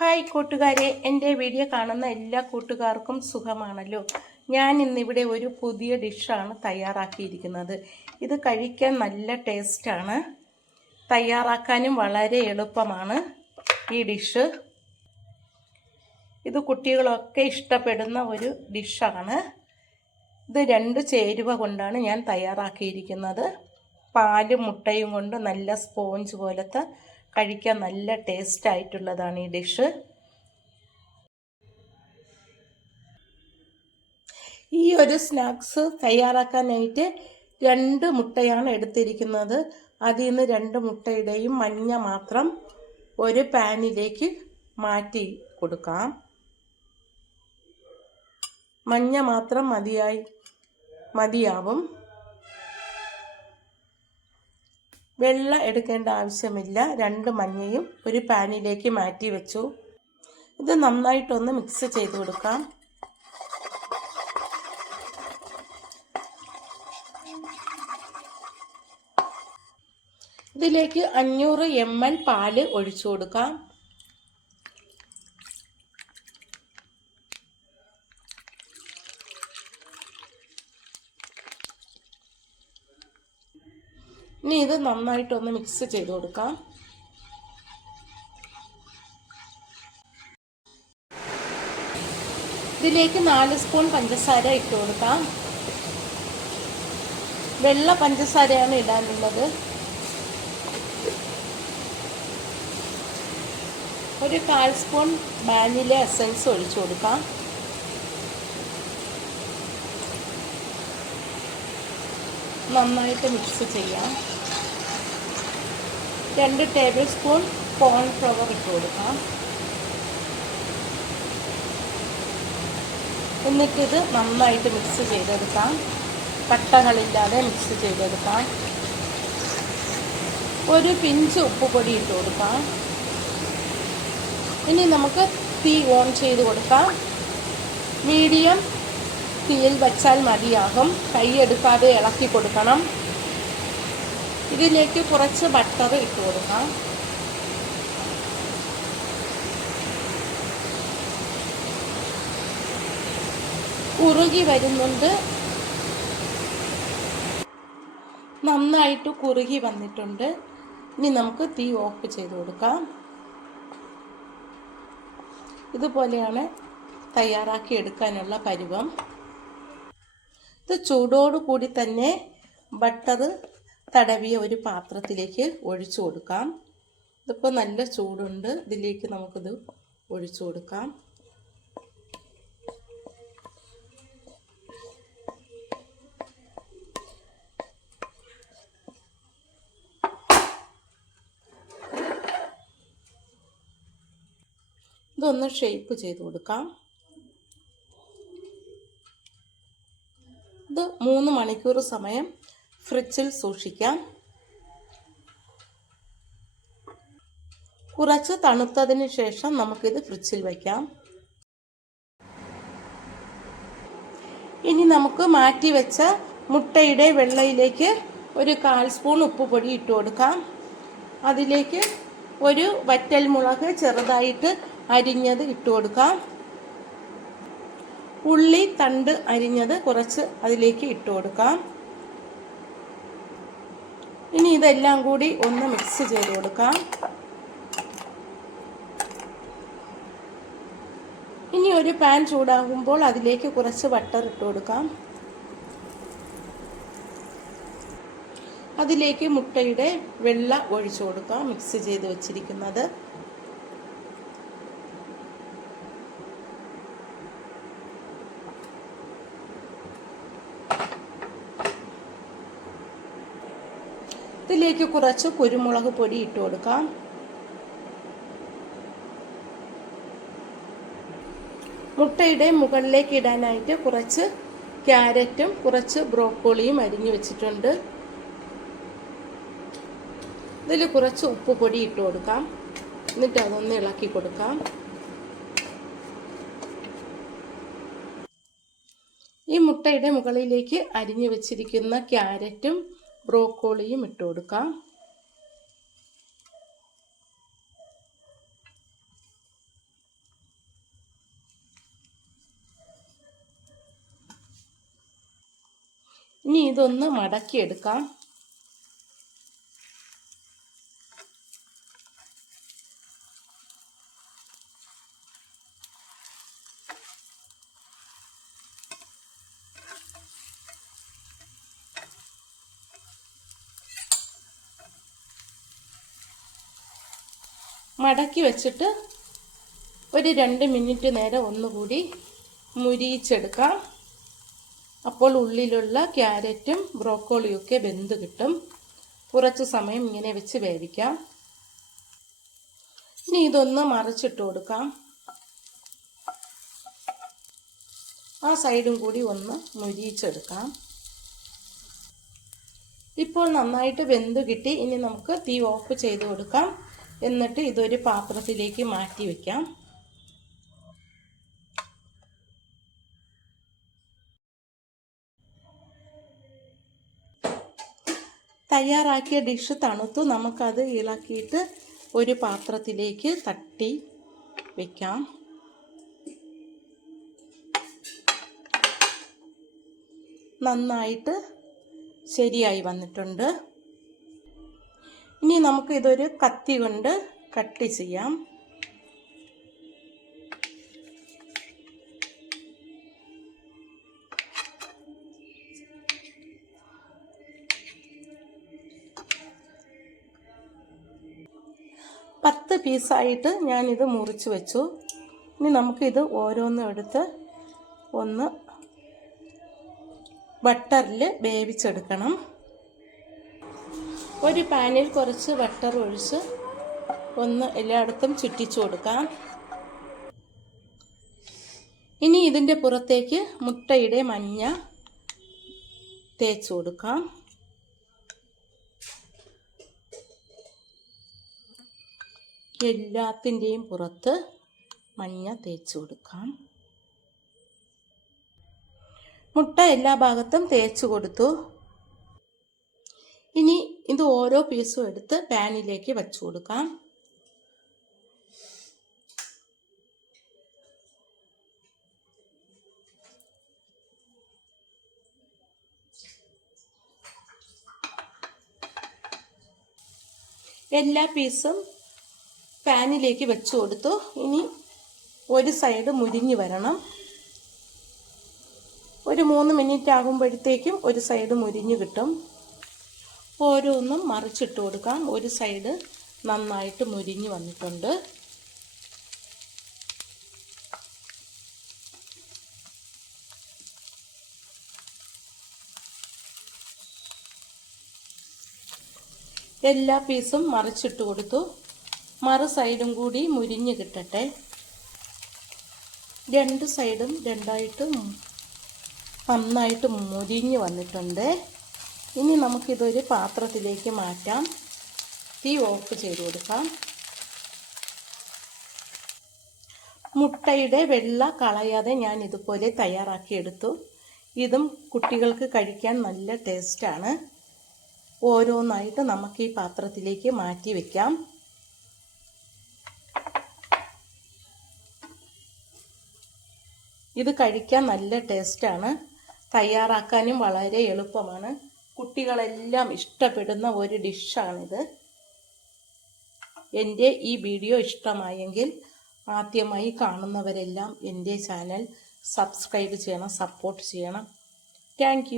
Hi കൂട്ടുകാരെ എന്റെ video കാണുന്ന എല്ലാ കൂട്ടുകാർക്കും സുഖമാണല്ലോ? ഞാൻ ഇന്നിവിടെ ഒരു പുതിയ ഡിഷാണ് തയ്യാറാക്കിയിരിക്കുന്നത്. ഇത് കഴിക്കാൻ നല്ല ടേസ്റ്റാണ്. തയ്യാറാക്കാനും വളരെ എളുപ്പമാണ് ഈ ഡിഷ്. ഇത് കുട്ടികളൊക്കെ ഇഷ്ടപ്പെടുന്ന ഒരു ഡിഷാണ്. ഇത് രണ്ട് ചേരുവ കൊണ്ടാണ് ഞാൻ തയ്യാറാക്കിയിരിക്കുന്നത്. പാലും മുട്ടയും കൊണ്ട് നല്ല സ്പോഞ്ച് പോലത്തെ കഴിക്കാൻ നല്ല ടേസ്റ്റ് ആയിട്ടുള്ളതാണ് ഈ ഡിഷ് ഈ ഒരു സ്നാക്സ് തയ്യാറാക്കാനായിട്ട് രണ്ട് മുട്ടയാണ് എടുത്തിരിക്കുന്നത്. അതിൽ നിന്ന് രണ്ട് മുട്ടയുടെയും മഞ്ഞ മാത്രം ഒരു പാനിലേക്ക് മാറ്റി കൊടുക്കാം. മഞ്ഞ മാത്രം മതിയായി മതിയാവും. വെള്ള എടുക്കേണ്ട ആവശ്യമില്ല. രണ്ട് മഞ്ഞയും ഒരു പാനിലേക്ക് മാറ്റി വെച്ചു. ഇത് നന്നായിട്ടൊന്ന് മിക്സ് ചെയ്ത് കൊടുക്കാം. ഇതിലേക്ക് അഞ്ഞൂറ് എം എൽ പാൽ ഒഴിച്ചു കൊടുക്കാം. ഇത് നന്നായിട്ടൊന്ന് മിക്സ് ചെയ്ത് കൊടുക്കാം. ഇതിലേക്ക് നാല് സ്പൂൺ പഞ്ചസാര ഇട്ട് കൊടുക്കാം. വെള്ള പഞ്ചസാരയാണ് ഇടാനുള്ളത്. ഒരു കാൽ സ്പൂൺ വാനില എസൻസ് ഒഴിച്ചു കൊടുക്കാം. നന്നായിട്ട് മിക്സ് ചെയ്യാം. രണ്ട് ടേബിൾ സ്പൂൺ കോൺഫ്ലവർ ഇട്ട് കൊടുക്കാം എന്നിട്ടിത് നന്നായിട്ട് മിക്സ് ചെയ്തെടുക്കാം. കട്ടകളില്ലാതെ മിക്സ് ചെയ്തെടുക്കാം. ഒരു പിഞ്ച് ഉപ്പുപൊടി ഇട്ട് കൊടുക്കാം. ഇനി നമുക്ക് തീ ഓൺ ചെയ്ത് കൊടുക്കാം. മീഡിയം തീയിൽ വച്ചാൽ മതിയാകും. കൈ എടുക്കാതെ ഇളക്കി കൊടുക്കണം. ഇതിലേക്ക് കുറച്ച് ബട്ടർ ഇട്ട് കൊടുക്കാം. കുറുകി വരുന്നുണ്ട്. നന്നായിട്ട് കുറുകി വന്നിട്ടുണ്ട്. ഇനി നമുക്ക് തീ ഓഫ് ചെയ്ത് കൊടുക്കാം. ഇതുപോലെയാണ് തയ്യാറാക്കി എടുക്കാനുള്ള പരുവം. ഇത് ചൂടോടു കൂടി തന്നെ ബട്ടർ തടവിയ ഒരു പാത്രത്തിലേക്ക് ഒഴിച്ചു കൊടുക്കാം. ഇതിപ്പോൾ നല്ല ചൂടുണ്ട്. ഇതിലേക്ക് നമുക്കിത് ഒഴിച്ചു കൊടുക്കാം. ഇതൊന്ന് ഷേപ്പ് ചെയ്ത് കൊടുക്കാം. ഇത് മൂന്ന് മണിക്കൂർ സമയം ഫ്രിഡ്ജിൽ സൂക്ഷിക്കാം. കുറച്ച് തണുത്തതിന് ശേഷം നമുക്കിത് ഫ്രിഡ്ജിൽ വയ്ക്കാം ഇനി നമുക്ക് മാറ്റി വെച്ച മുട്ടയുടെ വെള്ളയിലേക്ക് ഒരു കാൽ സ്പൂൺ ഉപ്പുപൊടി ഇട്ട് കൊടുക്കാം. അതിലേക്ക് ഒരു വറ്റൽ മുളക് ചെറുതായിട്ട് അരിഞ്ഞത് ഇട്ട് കൊടുക്കാം. ഉള്ളി തണ്ട് അരിഞ്ഞത് കുറച്ച് അതിലേക്ക് ഇട്ട് കൊടുക്കാം. ഇനി ഇതെല്ലാം കൂടി ഒന്ന് മിക്സ് ചെയ്ത് കൊടുക്കാം. ഇനി ഒരു പാൻ ചൂടാകുമ്പോൾ അതിലേക്ക് കുറച്ച് ബട്ടർ ഇട്ട് കൊടുക്കാം. അതിലേക്ക് മുട്ടയുടെ വെള്ള ഒഴിച്ചു കൊടുക്കാം മിക്സ് ചെയ്ത് വെച്ചിരിക്കുന്നത്. ഇതിലേക്ക് കുറച്ച് കുരുമുളക് പൊടി ഇട്ട് കൊടുക്കാം. മുട്ടയുടെ മുകളിലേക്ക് ഇടാനായിട്ട് കുറച്ച് ക്യാരറ്റും കുറച്ച് ബ്രോക്കോളിയും അരിഞ്ഞു വെച്ചിട്ടുണ്ട്. ഇതിൽ കുറച്ച് ഉപ്പ് പൊടി ഇട്ട് കൊടുക്കാം. എന്നിട്ട് അതൊന്ന് ഇളക്കി കൊടുക്കാം. ഈ മുട്ടയുടെ മുകളിലേക്ക് അരിഞ്ഞു വെച്ചിരിക്കുന്ന ക്യാരറ്റും ബ്രോക്കോളിയും ഇട്ട് കൊടുക്കാം. ഇനി ഇതൊന്ന് മടക്കിയെടുക്കാം. മടക്കി വെച്ചിട്ട് ഒരു രണ്ട് മിനിറ്റ് നേരം ഒന്നുകൂടി മുരിയിച്ചെടുക്കാം. അപ്പോൾ ഉള്ളിലുള്ള ക്യാരറ്റും ബ്രോക്കോളിയും ഒക്കെ വെന്ത് കിട്ടും. കുറച്ച് സമയം ഇങ്ങനെ വെച്ച് വേവിക്കാം. ഇനി ഇതൊന്ന് മറിച്ചിട്ട് കൊടുക്കാം. ആ സൈഡും കൂടി ഒന്ന് മുരിയിച്ചെടുക്കാം. ഇപ്പോൾ നന്നായിട്ട് വെന്ത് കിട്ടി. ഇനി നമുക്ക് തീ ഓഫ് ചെയ്ത് കൊടുക്കാം. എന്നിട്ട് ഇതൊരു പാത്രത്തിലേക്ക് മാറ്റി വയ്ക്കാം തയ്യാറാക്കിയ ഡിഷ് തണുത്തു. നമുക്കത് ഇളക്കിയിട്ട് ഒരു പാത്രത്തിലേക്ക് തട്ടി വയ്ക്കാം നന്നായിട്ട് ശരിയായി വന്നിട്ടുണ്ട്. ഇനി നമുക്ക് ഇതൊരു കത്തി കൊണ്ട് കട്ട് ചെയ്യാം. പത്ത് പീസായിട്ട് ഞാനിത് മുറിച്ച് വെച്ചു. ഇനി നമുക്കിത് ഓരോന്നും എടുത്ത് ഒന്ന് ബട്ടറിൽ വേവിച്ചെടുക്കണം. ഒരു പാനിൽ കുറച്ച് ബട്ടർ ഒഴിച്ച് ഒന്ന് എല്ലായിടത്തും ചുറ്റിച്ചു കൊടുക്കാം. ഇനി ഇതിന്റെ പുറത്തേക്ക് മുട്ടയുടെ മഞ്ഞ തേച്ച് കൊടുക്കാം. എല്ലാത്തിന്റെയും പുറത്ത് മഞ്ഞ തേച്ച് കൊടുക്കാം. മുട്ട എല്ലാ ഭാഗത്തും തേച്ച് കൊടുത്തു. ഇനി ഇത് ഓരോ പീസും എടുത്ത് പാനിലേക്ക് വെച്ചു കൊടുക്കാം. എല്ലാ പീസും പാനിലേക്ക് വെച്ചു കൊടുത്തു. ഇനി ഒരു സൈഡ് മുരിഞ്ഞു വരണം. ഒരു മൂന്ന് മിനിറ്റ് ആകുമ്പോഴത്തേക്കും ഒരു സൈഡ് മുരിഞ്ഞു കിട്ടും. ഓരോന്നും മറിച്ചിട്ട് കൊടുക്കാം. ഒരു സൈഡ് നന്നായിട്ട് മുരിഞ്ഞ് വന്നിട്ടുണ്ട്. എല്ലാ പീസും മറിച്ചിട്ട് കൊടുത്തു. മറു സൈഡും കൂടി മുരിഞ്ഞ് കിട്ടട്ടെ. രണ്ട് സൈഡും രണ്ടായിട്ട് നന്നായിട്ട് മുരിഞ്ഞ് വന്നിട്ടുണ്ട്. ഇനി നമുക്കിതൊരു പാത്രത്തിലേക്ക് മാറ്റാം. തീ ഓഫ് ചെയ്ത് കൊടുക്കാം. മുട്ടയുടെ വെള്ള കളയാതെ ഞാൻ ഇതുപോലെ തയ്യാറാക്കിയെടുത്തു ഇതും കുട്ടികൾക്ക് കഴിക്കാൻ നല്ല ടേസ്റ്റാണ് ഓരോന്നായിട്ട് നമുക്ക് ഈ പാത്രത്തിലേക്ക് മാറ്റി വയ്ക്കാം ഇത് കഴിക്കാൻ നല്ല ടേസ്റ്റാണ് തയ്യാറാക്കാനും വളരെ എളുപ്പമാണ്. കുട്ടികളെല്ലാം ഇഷ്ടപ്പെടുന്ന ഒരു ഡിഷാണിത്. എന്റെ ഈ വീഡിയോ ഇഷ്ടമായെങ്കിൽ ആദ്യമായി കാണുന്നവരെല്ലാം എന്റെ ചാനൽ സബ്സ്ക്രൈബ് ചെയ്യണം സപ്പോർട്ട് ചെയ്യണം. താങ്ക്